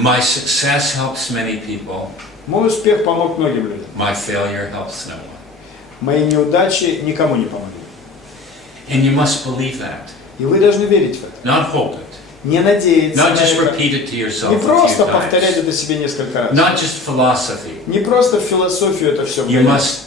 My success helps many people. Мой успех помог многим людям. My failure helps no one. Мои неудачи никому не помогли. And you must believe that. И вы должны верить в это. Not hope it. Не надеяться Not на just это. repeat it to yourself Не a few просто повторять times. это себе несколько раз. Not just philosophy. Не просто в философию это все You вводить. must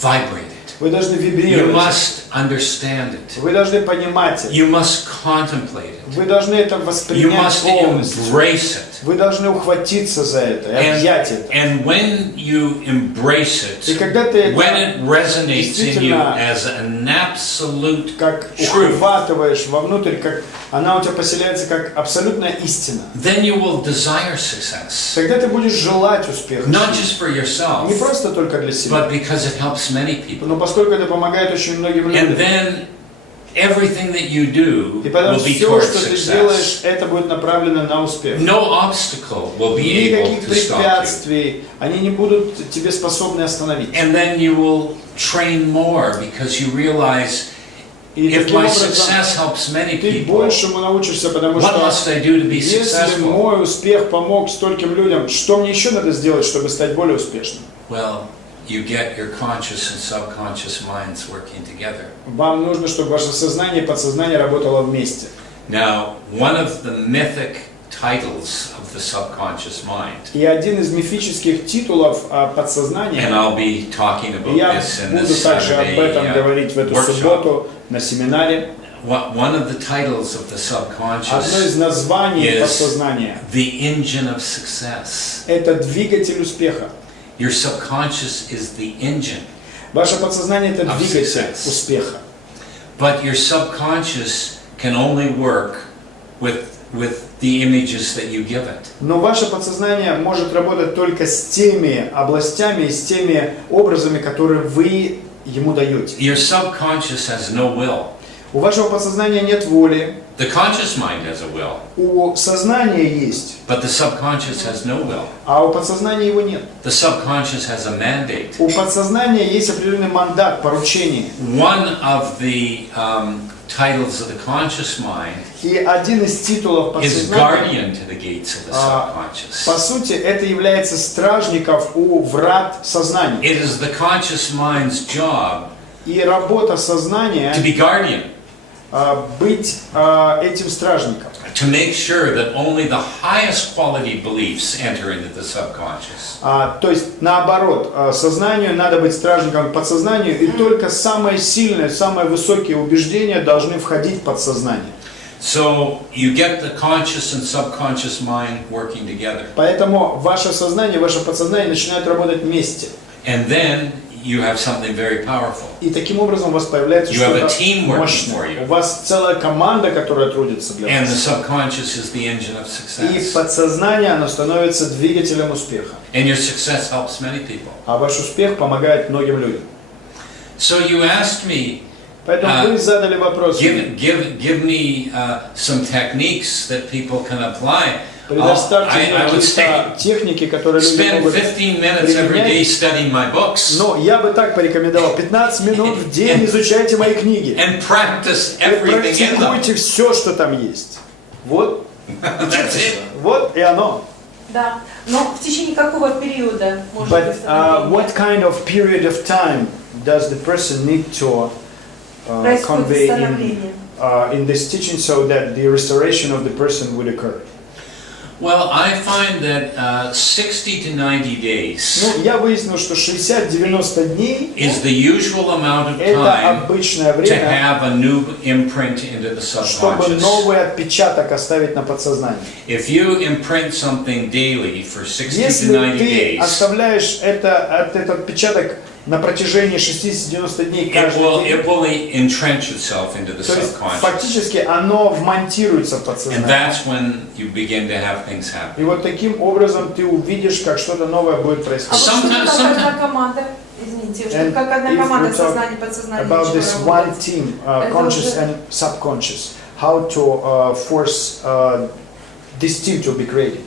vibrate it. Вы должны You вибрировать. must understand it. Вы должны понимать это. You must contemplate it. Вы должны это You воспринять must полностью. embrace it. Вы должны ухватиться за это и объять это. And when you embrace И it, когда ты when это it resonates in you действительно as an absolute как truth, ухватываешь вовнутрь, как она у тебя поселяется как абсолютная истина, then you will desire success. тогда ты будешь желать успеха. Not just for yourself, Не просто только для себя, but because it helps many people. но поскольку это помогает очень многим людям. And then everything that you do И потом will be все, towards что ты success. делаешь, это будет направлено на успех. No obstacle will be able Никаких to stop you. препятствий, они не будут тебе способны остановить. And then you will train more because you realize И if таким my образом success helps many ты people, большему научишься, потому what что must I do to be если successful? мой успех помог стольким людям, что мне еще надо сделать, чтобы стать более успешным? Well, you get your conscious and subconscious minds working together. Вам нужно, чтобы ваше сознание и подсознание работало вместе. Now, one of the mythic titles of the subconscious mind, И один из мифических титулов подсознания, and I'll be talking about я this in буду this также об Saturday этом говорить в эту workshop. субботу на семинаре. One of the titles of the Одно из subconscious названий is подсознания the engine of success. – это двигатель успеха. Your subconscious is the engine, Ваше подсознание – это Of двигатель success. успеха. but your subconscious can only work with the images that you give it. Но ваше подсознание может работать только с теми областями и с теми образами, которые вы ему даете. Your subconscious has no will. У вашего подсознания нет воли, The conscious mind has a will, у сознания есть, but the subconscious has no will. а у подсознания его нет. The subconscious has a mandate. У подсознания есть определенный мандат, поручение. One of the titles of the conscious mind И один из титулов is подсознания, guardian to the gates of the subconscious. по сути, это является стражником у врат сознания. It is the conscious mind's job И работа сознания to be guardian, быть этим стражником. to make sure that only the highest quality beliefs enter into the subconscious. То есть, наоборот, сознанию надо быть стражником подсознанию, и только самые сильные, самые высокие убеждения должны входить в подсознание. So you get the conscious and subconscious mind working together. Поэтому ваше сознание, ваше подсознание начинают работать вместе. And then you have something very powerful. И таким образом у вас появляется You have a что-то team working for мощное. you. У вас целая команда, которая трудится для And the вас. subconscious is the engine of И success. подсознание, оно становится двигателем успеха. And your success helps many people. А ваш успех помогает многим людям. So you asked me, Поэтому вы задали вопрос. give me some techniques that people can apply. Предоставьте I мне would say, какие-то техники, которые люди spend могут 15 minutes every day применять. studying my books Но я бы так порекомендовал. 15 минут в день изучайте мои книги. and practice И everything in them. практикуйте все, что там есть. Вот. That's it. Вот и оно. Да. Но в течение какого периода может But быть становление? what kind of period of time does the person need to Происходит convey становление. in this teaching so that the restoration of the person would occur? Well, I find that 60 to 90 days Ну, я выяснил, что 60-90 дней is the usual amount of это time обычное to время, have a new imprint into the чтобы subconscious. новый отпечаток оставить на подсознании. If you imprint something daily for 60 to Если 90 ты days, оставляешь этот отпечаток на протяжении 60-90 дней it каждый день, will entrench itself into the то есть subconscious. фактически оно вмонтируется в And подсознание. that's when you begin to have things happen. И вот таким образом ты увидишь, как что-то новое будет А происходить. вот что Sometimes- как одна команда, извините, что And как одна if команда we talk сознание, подсознание About this начала one работать. team, Это conscious уже- and subconscious, how to force this team to be created.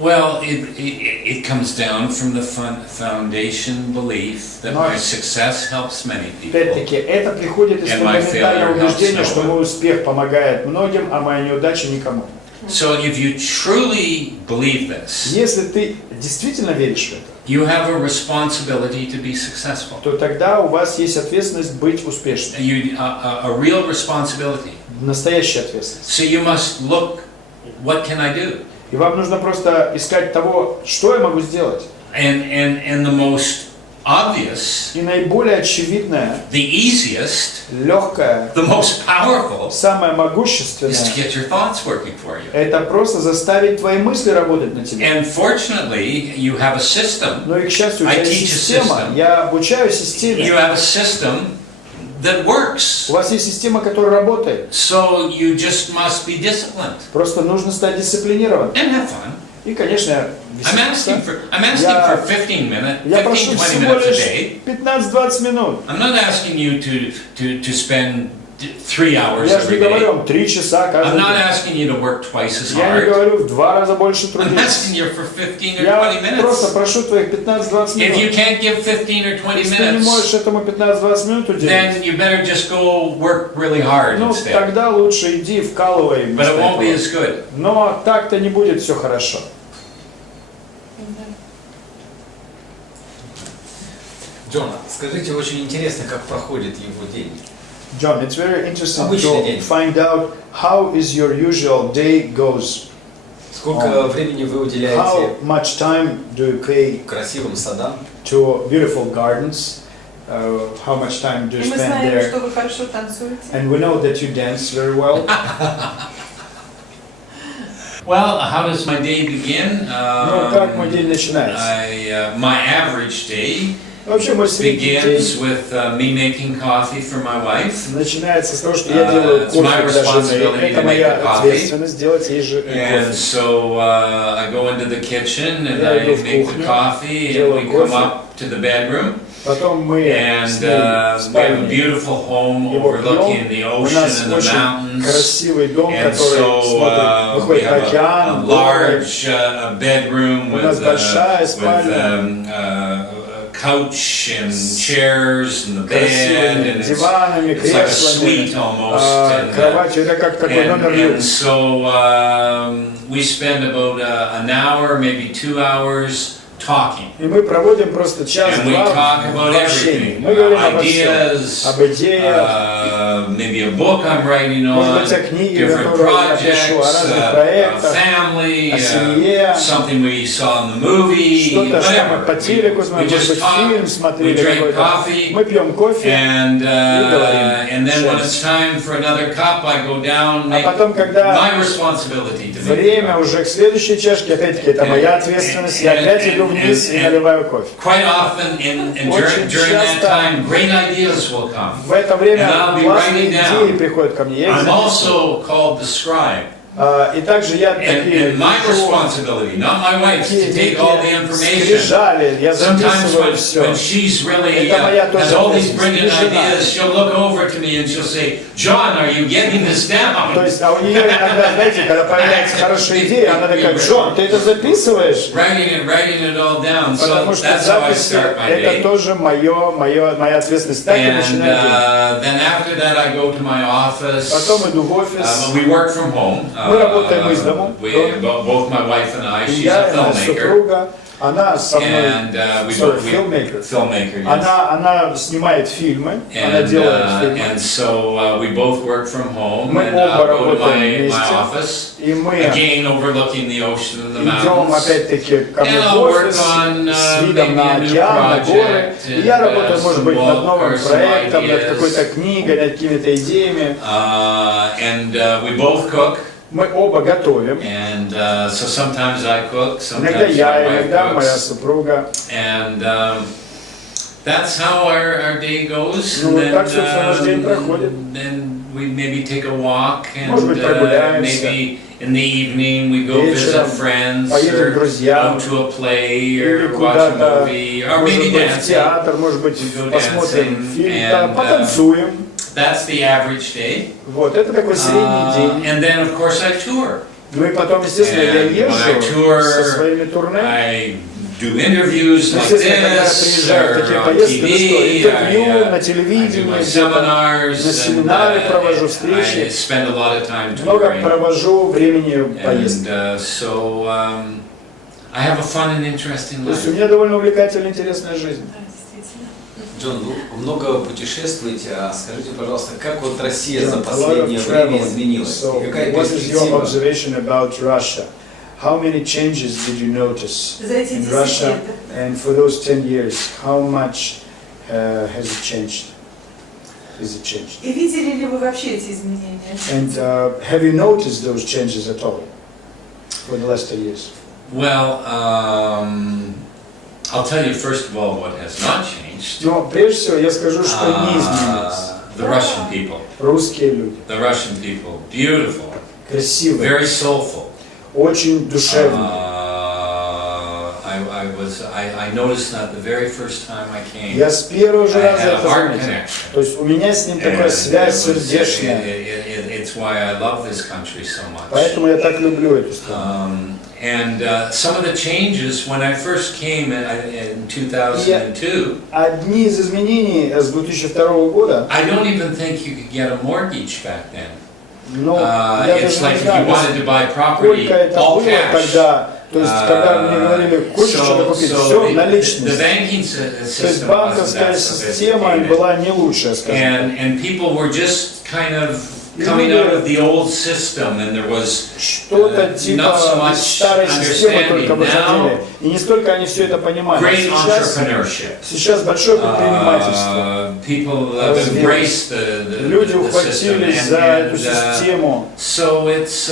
Well, it comes down from the foundation belief that my success helps many people. Опять-таки, это приходит из And my фундаментального failure helps убеждения, no что one. мой успех помогает многим, а моя неудача никому. So if you truly believe this, Если ты действительно веришь в это, you have a responsibility to be successful. то тогда у вас есть ответственность быть успешным. A real responsibility. Настоящая ответственность. So you must look, what can I do? И вам нужно просто искать того, что я могу сделать. And the most obvious, И наиболее очевидное, the easiest, легкое, the most powerful самое is могущественное, to get your thoughts working for you. это просто заставить твои мысли работать на тебя. And fortunately, you have a system. Но и, к счастью, у I тебя teach есть a система. system. Я обучаю You системе. have a system that works. У вас есть система, которая работает. So you just must be disciplined Просто нужно стать дисциплинированным. and have fun. И, конечно, I'm asking Я- for 15 minutes, я 15, прошу 20 всего minutes a лишь day. 15-20 минут. I'm not asking you to spend 3 hours Я же не every day. говорю 3 часа I'm каждый not день. asking you to work twice as Я не hard. говорю в 2 раза больше I'm трудиться. asking you for 15 or 20 Я просто minutes. прошу твоих 15-20 If you минут. can't give 15 or 20 Если ты не можешь minutes, этому 15-20 минут уделить, then you better just go work really hard ну instead. тогда лучше иди вкалывай. But вместо it won't be этого. as good. Но так-то не будет все хорошо. Джон, скажите, очень интересно, как проходит его день. John, it's very interesting Обычный to день. find out how is your usual day goes. Сколько времени вы уделяете How much time do you pay красивым садам? to beautiful gardens? How much time do you И мы spend знаем, there? что вы хорошо танцуете. And we know that you dance very well. Well, how does my day begin? Ну, как мой день начинается? My average day Вообще мой средний begins день with me making coffee for my wife. начинается с того, что я делаю It's my кофе для responsibility жены. Это to make моя the coffee. ответственность делать ей же And кофе. so I go into the kitchen and Я I иду в make the кухню, coffee and делаю we come кофе. up to the bedroom. Потом мы And с ней в we have a спальне beautiful home его overlooking the пьем. У ocean нас and the очень mountains. красивый дом, And который so смотрит, we выходит на have a океан, горы. large bedroom У нас with большая спальня. couch and chairs and the bed, Красивыми and диванами, it's like a креслами, suite almost. And, кроватью. Это как такой номер and люкс. so we spend about an hour, maybe 2 hours talking. И мы проводим просто And we час-два talk в about общении. everything, Мы говорим обо всем. ideas, Об идеях, maybe a book I'm writing может on, быть, о книге, different которую я projects, пишу, о разных a проектах, family, о семье, something we saw in the movie, что-то, что мы whatever. по телеку We смотрим, может just быть, talk, фильм we смотрели drink какой-то. coffee, Мы пьем кофе, and говорим. then when it's time for another cup, I go down, а make потом, когда my responsibility to make the время coffee. уже к следующей чашке, опять-таки, это моя ответственность, я опять иду вниз и наливаю кофе. Quite often, and Очень during that часто time, great ideas will come. В это время And I'll be классные writing down. идеи приходят ко мне. Я их I'm записываю. also called the scribe. И также я такие And my responsibility, not my wife's, to take all the information. скрижали, я Sometimes записываю все. when she's really Это моя has тоже all these ответственность. brilliant Не жена. ideas, she'll look over to me and she'll say, John, are you getting this То down? есть, а у нее иногда, знаете, когда появляется хорошая идея, она такая: Джон, ты это записываешь? Writing it all down. So Потому что that's how I запись start my это day. тоже моя ответственность. Так я And начинаю день. then after that I go to my office. Потом иду в офис. We work from home. Мы работаем из дому. Both my wife and I. She's Я a и моя filmmaker. супруга, она со мной, And we both filmmaker. filmmaker. Yes. Она снимает фильмы, она делает фильмы. And so we both work from home. Мы And оба go to работаем my вместе. office. И мы Again, overlooking the ocean and the идем mountains. опять-таки ко мне And в I'll work офис on с видом на maybe a new океан, на горы. project, И я работаю, может some быть, над book новым or some проектом, над ideas. какой-то книгой, над какими-то идеями. And we both cook. Мы оба готовим. And so sometimes I cook, Иногда sometimes я, my wife иногда моя cooks. супруга. And that's how our day goes. Ну, And так, собственно, наш день проходит. then we maybe take a walk, and Может быть, прогуляемся. maybe in the evening we go visit Вечером friends, поедем к or друзьям. go to a play, Или or watch a куда-то, movie, or может maybe быть, в dancing. театр, может быть, We go посмотрим dancing, фильм, and, да, потанцуем. That's the average day. Вот, это такой средний день. And then, of course, I tour. Ну и потом, езжу And when I со tour, своими турне. I do interviews like Естественно, когда я this, приезжаю в or такие on поездки, ну что, TV, интервью на I do телевидении, my где-то seminars, на семинары провожу, I встречи, spend a lot of time много touring, провожу времени в and поездках. so I have a fun and interesting То есть у life. меня довольно увлекательная, интересная жизнь. Да, действительно. Джон, вы много путешествуете, а скажите, пожалуйста, как вот Россия за A lot of последнее время traveling. изменилась? So, И какая what is your перспектива? observation about Russia? How many changes did you notice За эти in 10 Russia? лет. And for those 10 years, how much has it changed? Is it changed? И видели ли вы вообще эти изменения? And have you noticed those changes at all for the last 10 years? Well, I'll tell you first of all what has not changed. Но прежде всего я скажу, что не изменилось. The Russian people. Русские люди, The Russian people, beautiful, красивые, very soulful. очень душевные. I noticed that the very first time I came. Я с первого же I раза had a это heart заметил. connection. То есть у меня с ним такая And связь it was- сердечная. It's why I love this country so much. Поэтому я так люблю эту страну. And some of the changes when I first came in 2002, Одни из изменений с 2002 года, I don't even think you could get a mortgage back then. но я It's даже like не if you знаю, wanted to buy property, сколько это all было cash. тогда. То есть, когда мне говорили, хочешь что-то купить, все the наличность. banking То есть system wasn't банковская that система sophisticated. была не лучшая, скажем так. And people were just kind of coming out of the old system, and there was Что-то типа not so much старой системы только understanding. выходили. Now, И не столько они все это понимали. great Сейчас, entrepreneurship. сейчас большое предпринимательство. People have embraced the Люди system, ухватились за эту систему. so it's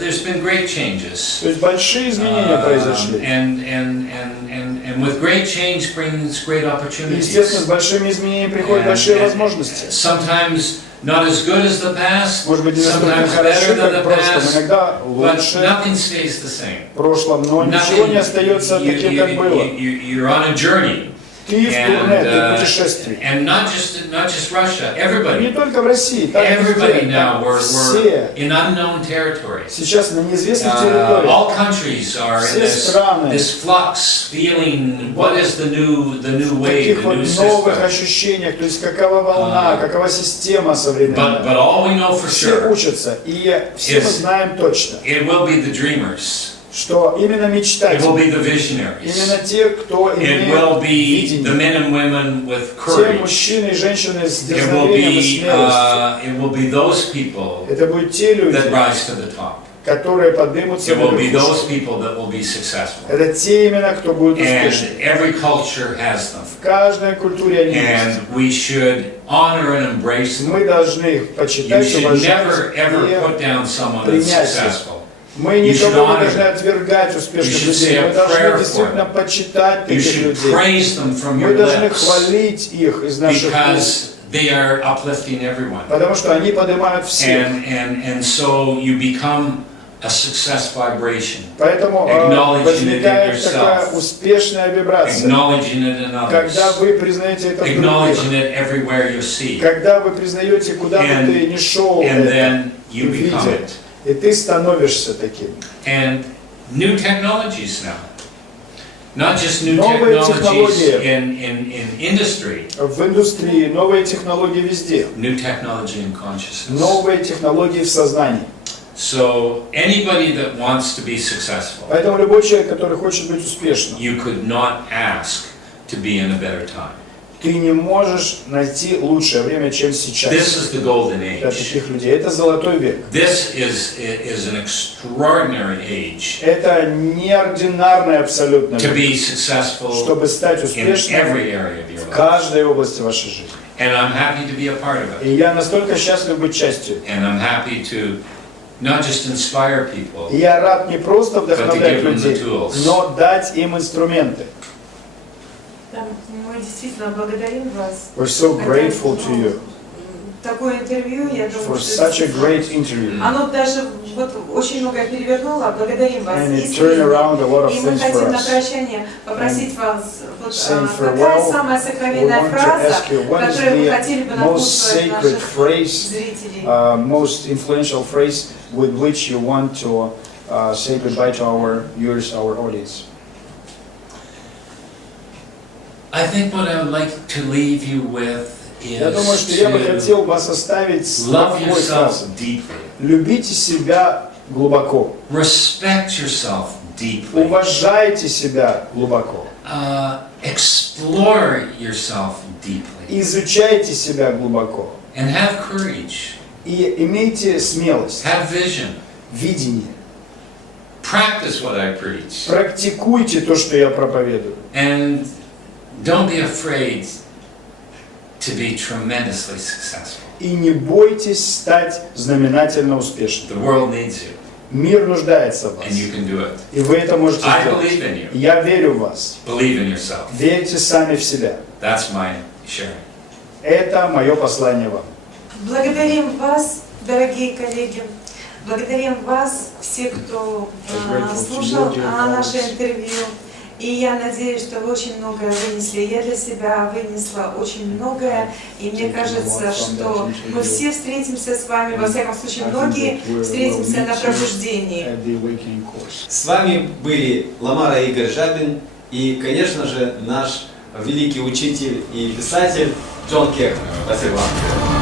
there's been great changes. То есть большие изменения произошли. And with great change brings great И, opportunities. естественно, с большими изменениями приходят большие возможности. Sometimes not as good as the past, Может быть, не настолько sometimes хорошо, better than как the в прошлом, past, иногда but лучше nothing stays the same. в прошлом, но ничего не остается таким, как было. You're on a journey. Ты в турне, ты в путешествии. And not just Russia, everybody. Не только в России, так и Everybody везде. now we're Все in unknown territories. сейчас на неизвестных территориях. All countries are in Все страны this flux, feeling what is the new в way, таких the вот new новых system. ощущениях, то есть какова волна, какова система современная. But all we know for Все sure, учатся, и все мы знаем точно, it will be the dreamers. что именно It will мечтатели, be the visionaries. именно те, кто It имеет will be the видение, men and women with те courage. мужчины и женщины с It will дерзновением и be смелостью. those people Это будут те люди, that rise to the top. которые поднимутся It will на be those верхушку. people that will be successful. Это те именно, кто будет успешны. And every culture has them. В каждой культуре они есть. And we should honor and embrace them. Мы должны их You почитать, should уважать never ever и put down someone that's принять их. successful. мы You should никого не honor должны them. отвергать You успешных should людей. say a Мы должны prayer for действительно them. почитать You таких should людей. praise them from Мы your должны lips хвалить их из наших уст, because they are uplifting everyone. потому что они поднимают всех. And so you become a success vibration, Поэтому acknowledging it in возникает yourself. такая успешная вибрация, acknowledging it in others, когда вы признаете это в других, acknowledging it everywhere you see, когда вы признаете, куда бы And- ты ни шел, and это, then you и become видя, it. и ты становишься таким. And new technologies now. Not just new Новые technologies технологии. in industry, В индустрии новые технологии везде, new technology in consciousness. новые технологии в сознании. So anybody that wants to be successful, Поэтому любой человек, который хочет быть успешным, you could not ask to be in a better time. ты не можешь найти лучшее время, чем сейчас. This is the golden Для age. таких людей. Это золотой век. This is an extraordinary age Это неординарный абсолютно to век, be successful чтобы стать in успешным every area of your в life. каждой области вашей жизни. And I'm happy to be a part of it. И я настолько счастлив быть частью. And I'm happy to not just inspire people, И я рад не просто вдохновлять give them the людей, tools. но дать им инструменты. Да, мы действительно благодарим вас. We're so grateful to you Такое интервью, я думаю, for что such a great interview. оно даже вот очень многое перевернуло. Благодарим вас. And it искренне. turned around a lot of И мы things хотим for на us. прощание попросить вас, вот, Saying какая farewell, самая We сокровенная want to фраза, ask you, what is которую вы хотели бы the most напутствовать sacred наших phrase, зрителей? most influential phrase with which you want to say goodbye to our viewers, our audience? I think what I would like to leave you with Я думаю, что я бы is хотел вас оставить с love такой фразой. yourself deeply. Любите себя глубоко. Respect yourself deeply. Уважайте себя глубоко. Explore yourself deeply. Изучайте себя глубоко. And have courage. И имейте смелость, Have vision. видение. Practice what I preach. Практикуйте то, что я проповедую. And don't be afraid to be tremendously successful. И не бойтесь стать знаменательно успешным. The world needs you. Мир нуждается в вас. And you can do it. И вы это можете I сделать. believe in you. Я верю в вас. Believe in yourself. Верьте сами в себя. That's my sharing. Это мое послание вам. Благодарим вас, дорогие коллеги. Благодарим вас, все, кто слушал наше интервью. И я надеюсь, что вы очень многое вынесли. Я для себя вынесла очень многое. И мне кажется, что мы все встретимся с вами, во всяком случае, многие встретимся на пробуждении. С вами были Ламара и Игорь Жабин и, конечно же, наш великий учитель и писатель Джон Кехо. Спасибо вам.